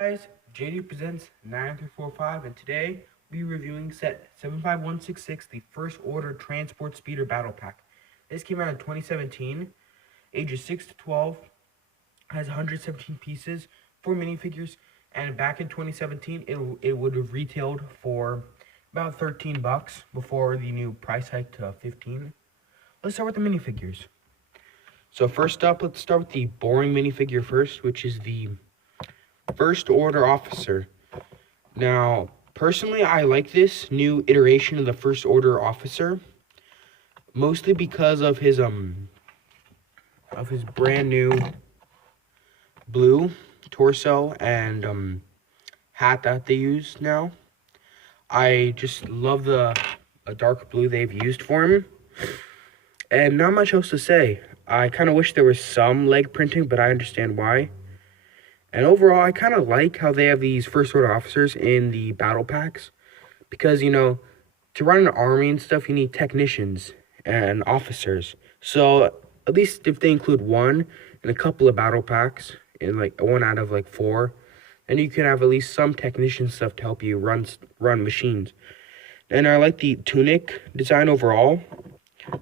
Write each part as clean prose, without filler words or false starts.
Guys, JD presents 9345, and today we'll be reviewing set 75166, the First Order Transport Speeder Battle Pack. This came out in 2017, ages 6 to 12, has 117 pieces, 4 minifigures, and back in 2017 it would have retailed for about 13 bucks before the new price hike to 15. Let's start with the minifigures. So first up, let's start with the boring minifigure first, which is the First Order Officer. Now, personally, I like this new iteration of the First Order Officer, mostly because of his brand new blue torso and hat that they use now. I just love the dark blue they've used for him, and not much else to say. I kind of wish there was some leg printing, but I understand why. And overall, I kind of like how they have these First Order officers in the battle packs. Because, to run an army and stuff, you need technicians and officers. So, at least if they include one in a couple of battle packs, in like one out of like 4, then you can have at least some technician stuff to help you run machines. And I like the tunic design overall.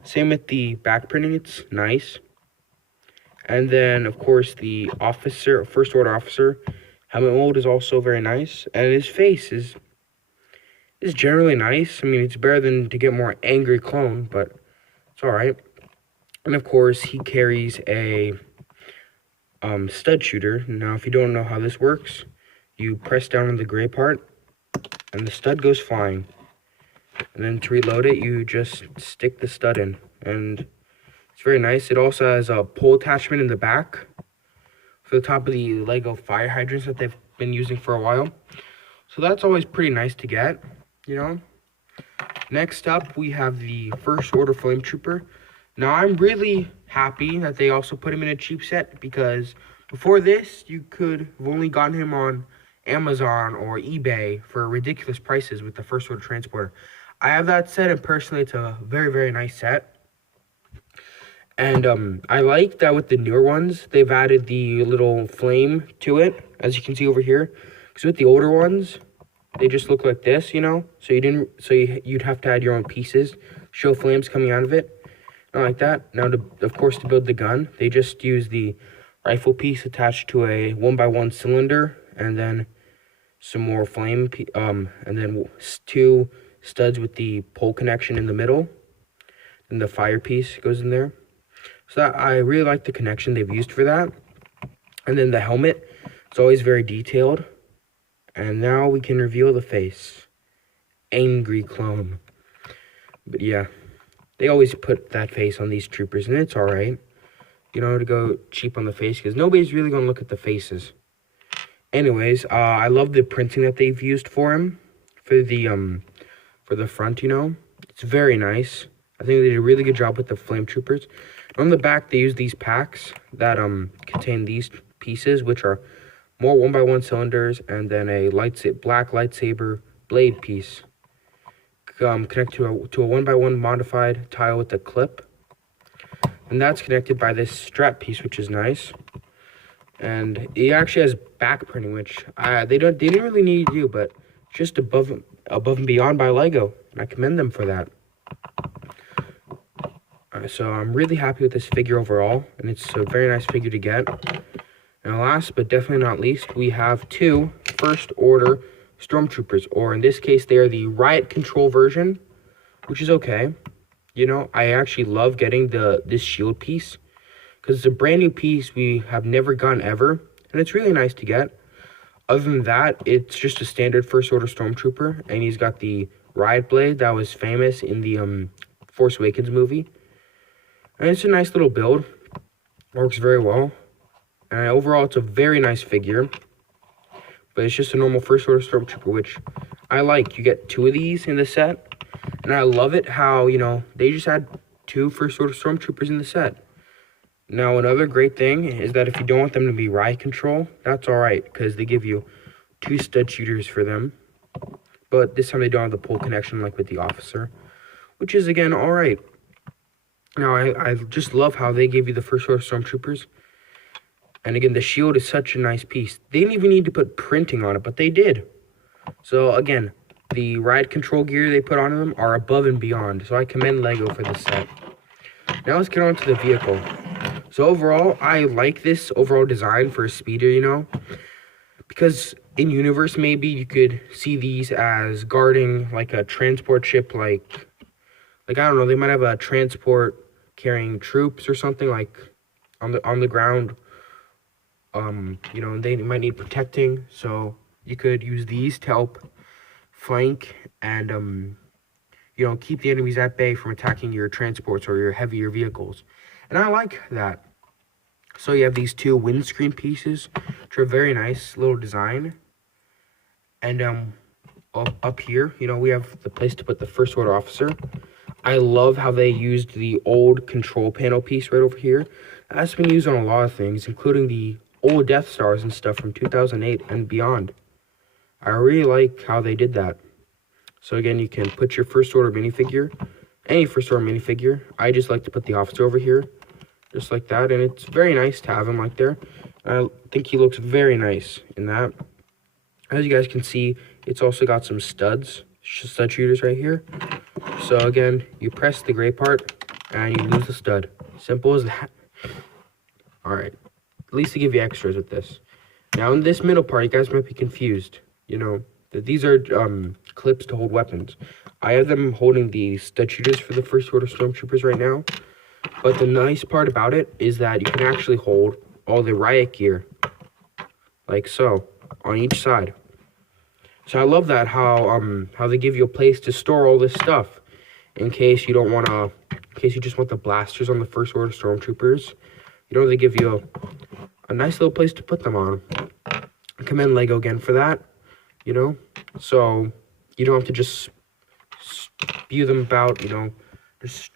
Same with the back printing, it's nice. And then, of course, the First Order Officer helmet mold is also very nice. And his face is generally nice. I mean, it's better than to get more angry clone, but it's alright. And, of course, he carries a stud shooter. Now, if you don't know how this works, you press down on the gray part, and the stud goes flying. And then to reload it, you just stick the stud in, and it's very nice. It also has a pole attachment in the back for the top of the Lego fire hydrants that they've been using for a while. So that's always pretty nice to get, Next up, we have the First Order Flame Trooper. Now, I'm really happy that they also put him in a cheap set, because before this, you could have only gotten him on Amazon or eBay for ridiculous prices with the First Order Transporter. I have that set, and personally, it's a very, very nice set. And I like that with the newer ones, they've added the little flame to it, as you can see over here. Because with the older ones, they just look like this, So you'd have to add your own pieces, show flames coming out of it. Not like that. Now, of course, to build the gun, they just use the rifle piece attached to a 1x1 cylinder, and then some more flame, and then 2 studs with the pole connection in the middle, and the fire piece goes in there. So I really like the connection they've used for that. And then the helmet, it's always very detailed. And now we can reveal the face. Angry clone. But yeah, they always put that face on these troopers, and it's alright. To go cheap on the face, because nobody's really going to look at the faces. Anyways, I love the printing that they've used for him. For the front, It's very nice. I think they did a really good job with the flame troopers. On the back, they use these packs that contain these pieces, which are more 1x1 cylinders, and then a black lightsaber blade piece. Connect to a 1x1 modified tile with a clip. And that's connected by this strap piece, which is nice. And it actually has back printing, which they didn't really need to do, but just above and beyond by Lego. And I commend them for that. So I'm really happy with this figure overall, and it's a very nice figure to get. And last but definitely not least, we have 2 First Order Stormtroopers, or in this case, they are the Riot Control version, which is okay. I actually love getting this shield piece, because it's a brand new piece we have never gotten ever, and it's really nice to get. Other than that, it's just a standard First Order Stormtrooper, and he's got the Riot Blade that was famous in the Force Awakens movie. And it's a nice little build. Works very well. And overall, it's a very nice figure. But it's just a normal First Order Stormtrooper, which I like. You get 2 of these in the set. And I love it how, they just had 2 First Order Stormtroopers in the set. Now, another great thing is that if you don't want them to be riot control, that's alright, because they give you 2 stud shooters for them. But this time they don't have the pole connection like with the officer, which is, again, alright. Now, I just love how they gave you the First Order Stormtroopers. And again, the shield is such a nice piece. They didn't even need to put printing on it, but they did. So again, the ride control gear they put on them are above and beyond. So I commend LEGO for this set. Now let's get on to the vehicle. So overall, I like this overall design for a speeder, you know. Because in universe, maybe you could see these as guarding like a transport ship, like I don't know, they might have a transport carrying troops or something like on the ground. You know, they might need protecting, so you could use these to help flank and you know, keep the enemies at bay from attacking your transports or your heavier vehicles. And I like that. So you have these two windscreen pieces, which are very nice little design. And up here, you know, we have the place to put the First Order officer. I love how they used the old control panel piece right over here. That's been used on a lot of things, including the old Death Stars and stuff from 2008 and beyond. I really like how they did that. So again, you can put your First Order minifigure, any First Order minifigure. I just like to put the officer over here, just like that. And it's very nice to have him like there. I think he looks very nice in that. As you guys can see, it's also got some studs, stud shooters right here. So again, you press the gray part and you lose the stud. Simple as that. Alright, at least they give you extras with this. Now in this middle part, you guys might be confused. You know, that these are clips to hold weapons. I have them holding the stud shooters for the First Order Stormtroopers right now. But the nice part about it is that you can actually hold all the riot gear, like so, on each side. So I love that how they give you a place to store all this stuff in case you don't want to, in case you just want the blasters on the First Order Stormtroopers. You know, they give you a nice little place to put them on. I commend LEGO again for that, you know. So you don't have to just spew them about, you know, just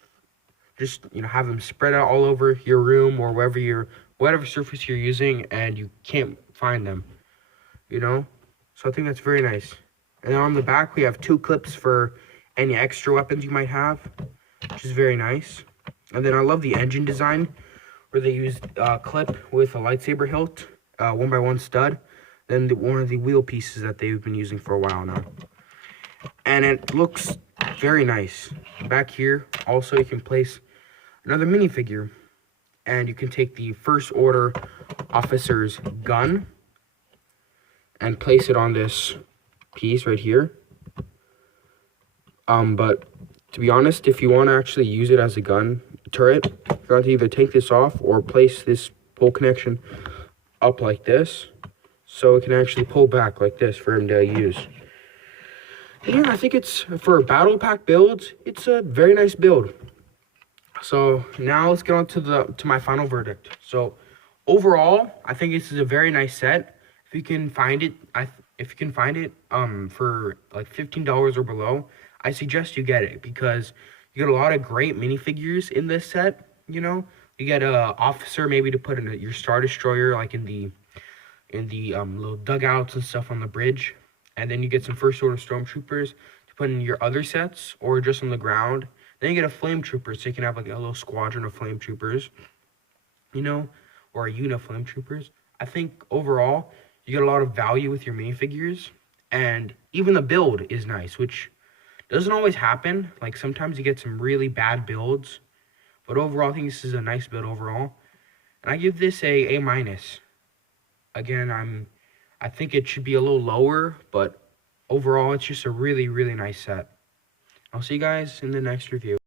you know, have them spread out all over your room or whatever surface you're using and you can't find them, you know. So I think that's very nice. And then on the back, we have two clips for any extra weapons you might have, which is very nice. And then I love the engine design, where they used a clip with a lightsaber hilt, 1x1 stud, then one of the wheel pieces that they've been using for a while now. And it looks very nice. Back here, also, you can place another minifigure, and you can take the First Order officer's gun and place it on this piece right here. But to be honest, if you want to actually use it as a gun turret, you have to either take this off or place this pull connection up like this, so it can actually pull back like this for him to use. Yeah, I think it's, for battle pack builds, it's a very nice build. So now let's get on to my final verdict. So overall, I think this is a very nice set. If you can find it, for like $15 or below, I suggest you get it, because you get a lot of great minifigures in this set. You know, you get a officer maybe to put in your Star Destroyer, like in the little dugouts and stuff on the bridge, and then you get some First Order Stormtroopers to put in your other sets or just on the ground. Then you get a Flame Trooper, so you can have like a little squadron of Flame Troopers, you know, or a unit of Flame Troopers. I think overall, you get a lot of value with your minifigures, and even the build is nice, which doesn't always happen. Like sometimes you get some really bad builds, but overall, I think this is a nice build overall, and I give this a A-. Again, I think it should be a little lower, but overall, it's just a really, really nice set. I'll see you guys in the next review.